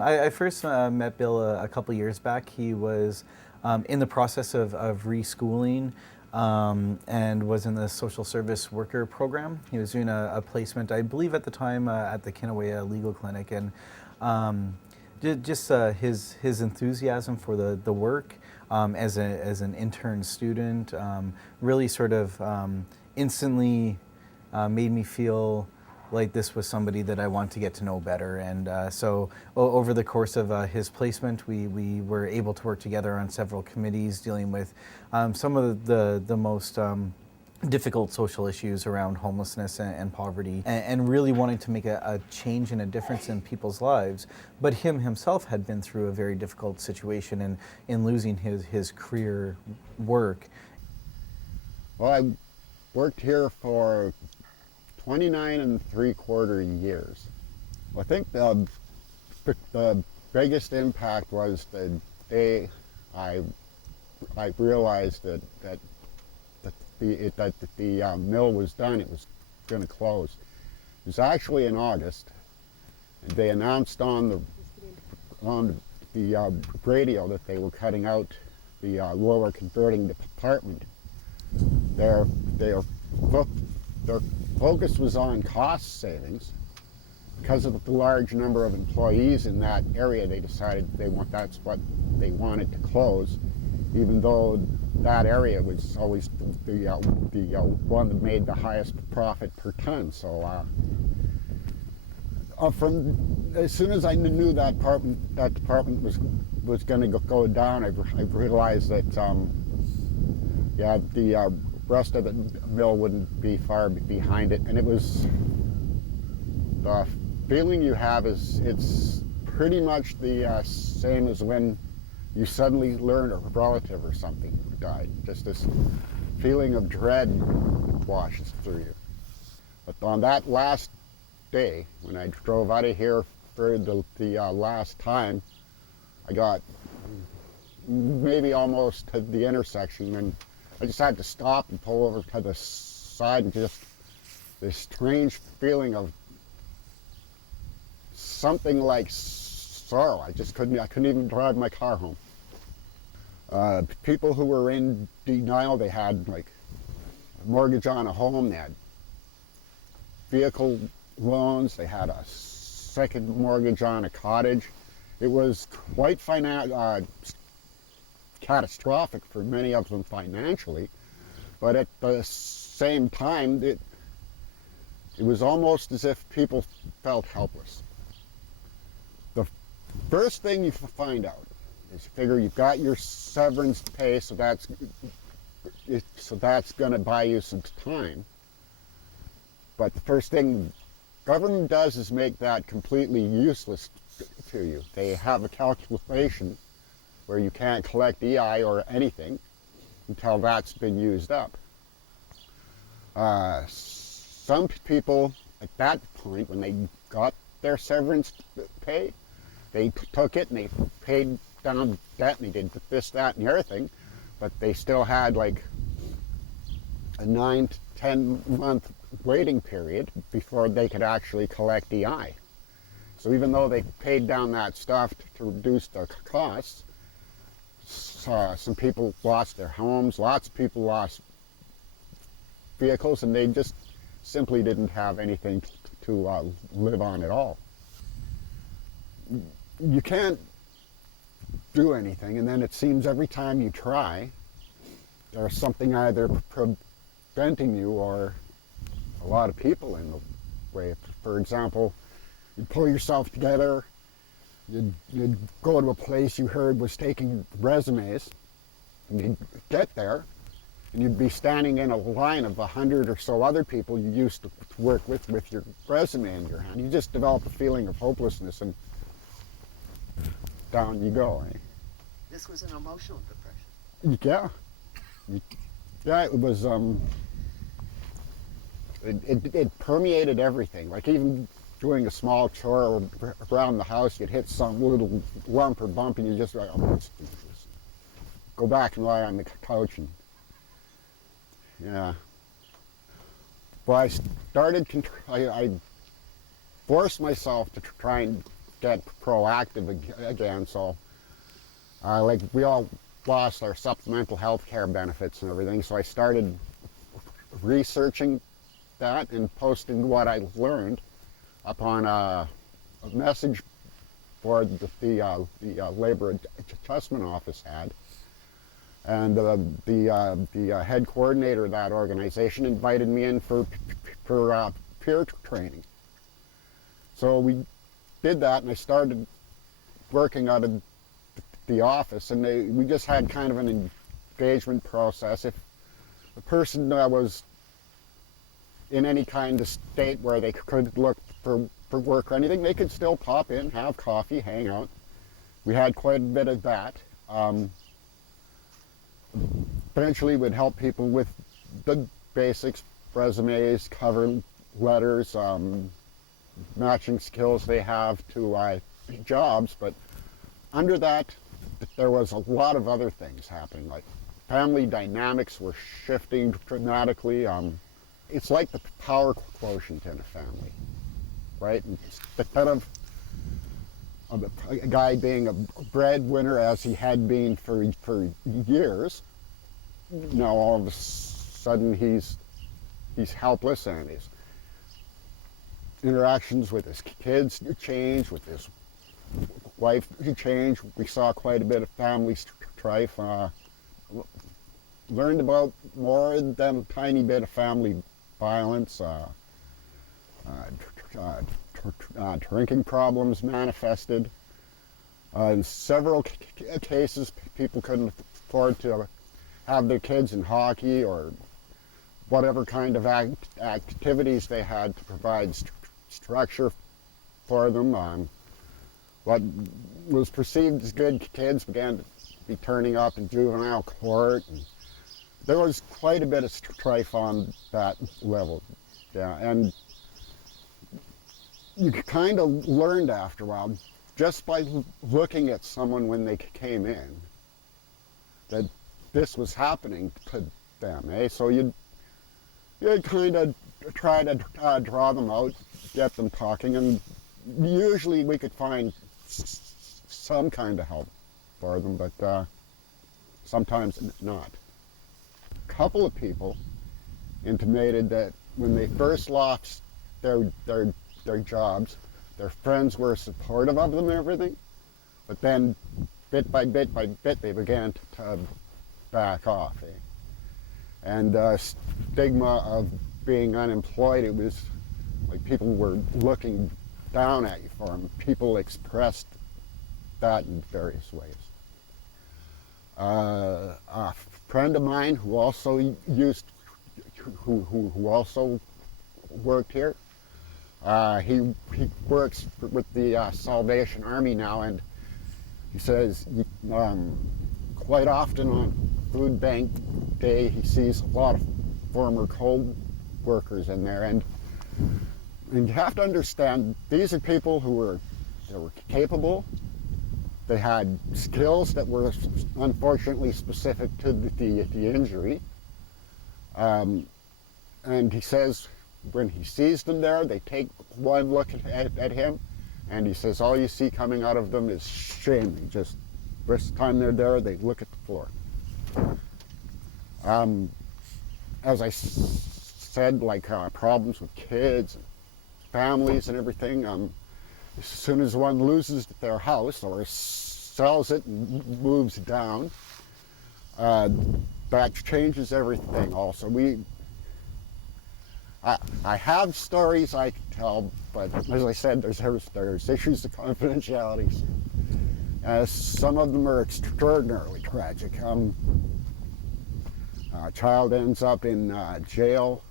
I first met Bill a couple years back. He was in the process of reschooling and was in the social service worker program. He was doing a placement, I believe at the time, at the Kinawea Legal Clinic. And just his enthusiasm for the work as an intern student really sort of instantly made me feel like this was somebody that I want to get to know better. And so over the course of his placement, we were able to work together on several committees dealing with some of the most difficult social issues around homelessness and poverty, and really wanting to make a change and a difference in people's lives. But him himself had been through a very difficult situation in losing his career work. Well, I worked here for 29 3/4 years. I think the biggest impact was the day I realized that the mill was done. It was going to close. It was actually in August. They announced on the radio that they were cutting out the lower converting department. Their focus was on cost savings. Because of the large number of employees in that area, they decided that's what they wanted to close, even though that area was always the one that made the highest profit per ton. So from as soon as I knew that department was going to go down, I realized that the rest of the mill wouldn't be far behind it. And it was the feeling you have is it's pretty much the same as when you suddenly learn a relative or something died. Just this feeling of dread washes through you. But on that last day, when I drove out of here for the last time, I got maybe almost to the intersection, and I just had to stop and pull over to the side, and just this strange feeling of something like sorrow. I couldn't even drive my car home. People who were in denial, they had like a mortgage on a home, they had vehicle loans, they had a second mortgage on a cottage. It was quite catastrophic for many of them financially, but at the same time, it was almost as if people felt helpless. The first thing you find out is you figure you've got your severance pay, so that's going to buy you some time. But the first thing government does is make that completely useless to you. They have a calculation where you can't collect EI or anything until that's been used up. Some people at that point, when they got their severance pay, they took it and they paid down debt and they did this, that, and the other thing, but they still had like a 9 to 10 month waiting period before they could actually collect EI. So even though they paid down that stuff to reduce the costs, some people lost their homes, lots of people lost vehicles, and they just simply didn't have anything to live on at all. You can't do anything, and then it seems every time you try, there's something either preventing you or a lot of people in the way. For example, you pull yourself together, you'd go to a place you heard was taking resumes, and you'd get there, and you'd be standing in a line of 100 or so other people you used to work with your resume in your hand. You just develop a feeling of hopelessness, and down you go. Eh? This was an emotional depression. Yeah, it was. It permeated everything. Like even doing a small chore around the house, you'd hit some little lump or bump, and you just like, oh, let's go back and lie on the couch. And yeah. Well, I forced myself to try and get proactive again. So, like we all lost our supplemental health care benefits and everything, so I started researching that and posting what I learned upon a message board that the Labor Adjustment Office had. And the head coordinator of that organization invited me in for peer training. So we did that, and I started working out of the office, and we just had kind of an engagement process. If the person was in any kind of state where they could look for work or anything, they could still pop in, have coffee, hang out. We had quite a bit of that. Eventually would help people with the basics, resumes, cover letters, matching skills they have to jobs, but under that there was a lot of other things happening, like family dynamics were shifting dramatically. It's like the power quotient in a family, right? Instead of a guy being a breadwinner as he had been for years, now all of a sudden he's helpless, and his interactions with his kids change, with his wife change. We saw quite a bit of family strife. Learned about more than a tiny bit of family violence. Drinking problems manifested. In several cases, people couldn't afford to have their kids in hockey or whatever kind of activities they had to provide structure for them. What was perceived as good kids began to be turning up in juvenile court. And there was quite a bit of strife on that level. Yeah, and you kind of learned after a while, just by looking at someone when they came in, that this was happening to them. So you'd kind of try to draw them out, get them talking, and usually we could find some kind of help for them, but sometimes not. A couple of people intimated that when they first lost their jobs, their friends were supportive of them and everything, but then bit by bit they began to back off. And stigma of being unemployed, it was like people were looking down at you for them. People expressed that in various ways. A friend of mine who also who also worked here, he works with the Salvation Army now, and he says quite often on food bank day he sees a lot of former co-workers in there, and you have to understand, these are people who were capable. They had skills that were unfortunately specific to the injury. And he says when he sees them there, they take one look at him, and he says all you see coming out of them is shame. They just, first time they're there, they look at the floor. As I said, like problems with kids and families and everything, as soon as one loses their house or sells it and moves down, that changes everything also. I have stories I can tell, but as I said, there's issues of confidentiality. Some of them are extraordinarily tragic. A child ends up in jail.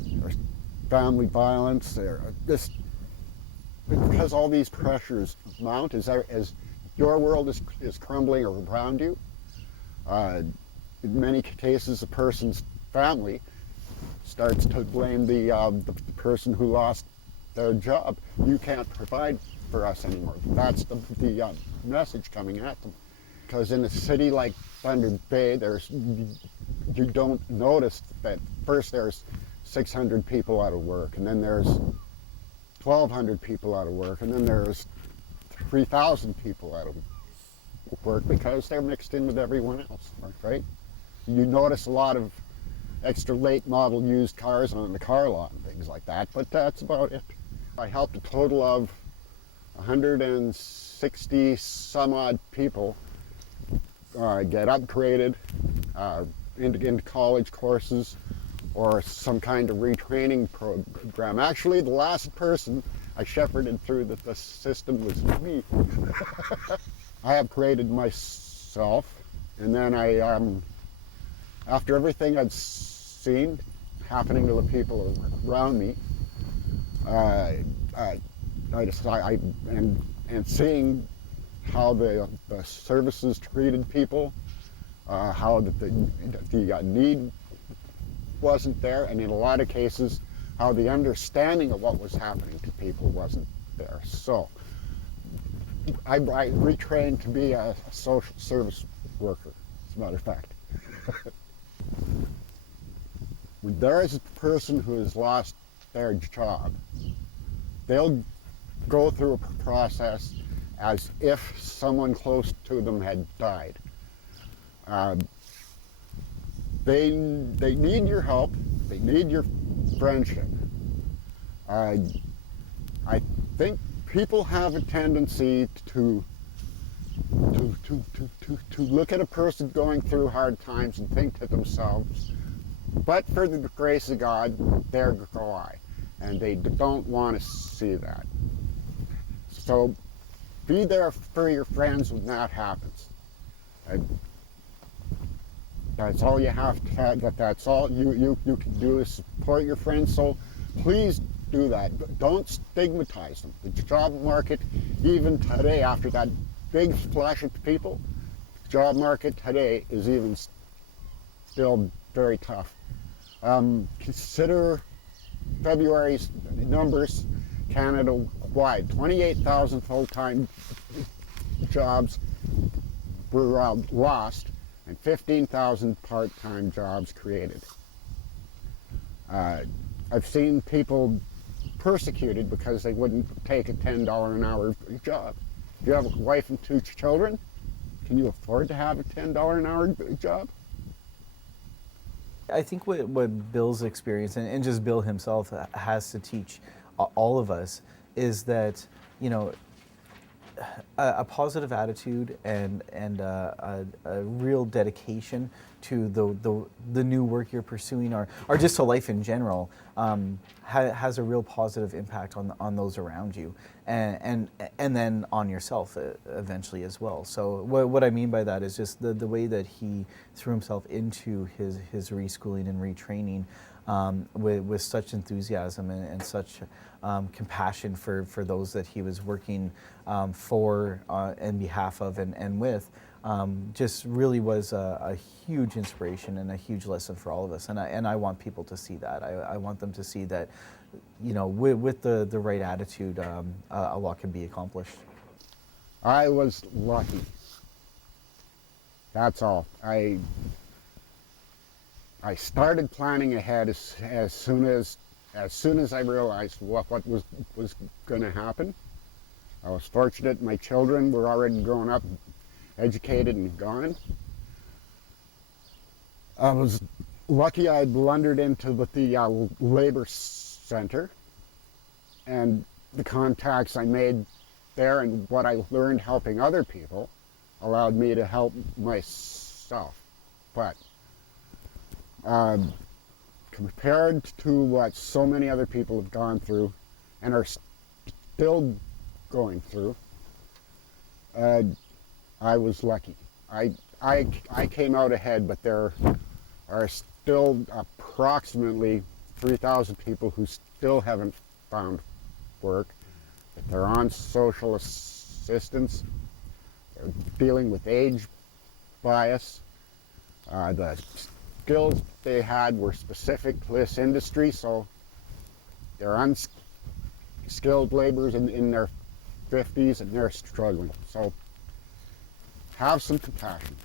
There's family violence. Because all these pressures mount as your world is crumbling around you. In many cases, a person's family starts to blame the person who lost their job. You can't provide for us anymore. That's the message coming at them. Because in a city like Thunder Bay, you don't notice that first there's 600 people out of work, and then there's 1,200 people out of work, and then there's 3,000 people out of work because they're mixed in with everyone else, right? You notice a lot of extra late model used cars on the car lot and things like that, but that's about it. I helped a total of 160 some odd people get upgraded into college courses or some kind of retraining program. Actually, the last person I shepherded through the system was me. I upgraded myself, and then after everything I'd seen happening to the people around me, and seeing how the services treated people, how the need wasn't there, and in a lot of cases, how the understanding of what was happening to people wasn't there. So I retrained to be a social service worker, as a matter of fact. When there is a person who has lost their job, they'll go through a process as if someone close to them had died. They need your help. They need your friendship. I think people have a tendency to look at a person going through hard times and think to themselves, but for the grace of God, there go I. And they don't want to see that. So be there for your friends when that happens. That's all you have to have. That's all you can do is support your friends. So please do that. Don't stigmatize them. The job market, even today, after that big flash of people, the job market today is even still very tough. Consider February's numbers Canada-wide. 28,000 full-time jobs were lost and 15,000 part-time jobs created. I've seen people persecuted because they wouldn't take a $10 an hour job. If you have a wife and 2 children, can you afford to have a $10 an hour job? I think what Bill's experience, and just Bill himself, has to teach all of us is that, you know, a positive attitude and a real dedication to the new work you're pursuing, or just to life in general, has a real positive impact on those around you, and then on yourself eventually as well. So what I mean by that is just the way that he threw himself into his reschooling and retraining with such enthusiasm and such compassion for those that he was working for, in behalf of, and with, just really was a huge inspiration and a huge lesson for all of us. And I want people to see that. I want them to see that, you know, with the right attitude, a lot can be accomplished. I was lucky. That's all. I started planning ahead as soon as I realized what was going to happen. I was fortunate my children were already grown up, educated, and gone. I was lucky I blundered into the labor center, and the contacts I made there and what I learned helping other people allowed me to help myself. But compared to what so many other people have gone through and are still going through, I was lucky. I came out ahead, but there are still approximately 3,000 people who still haven't found work. They're on social assistance. They're dealing with age bias. The skills they had were specific to this industry, so they're unskilled laborers in their 50s, and they're struggling. So have some compassion.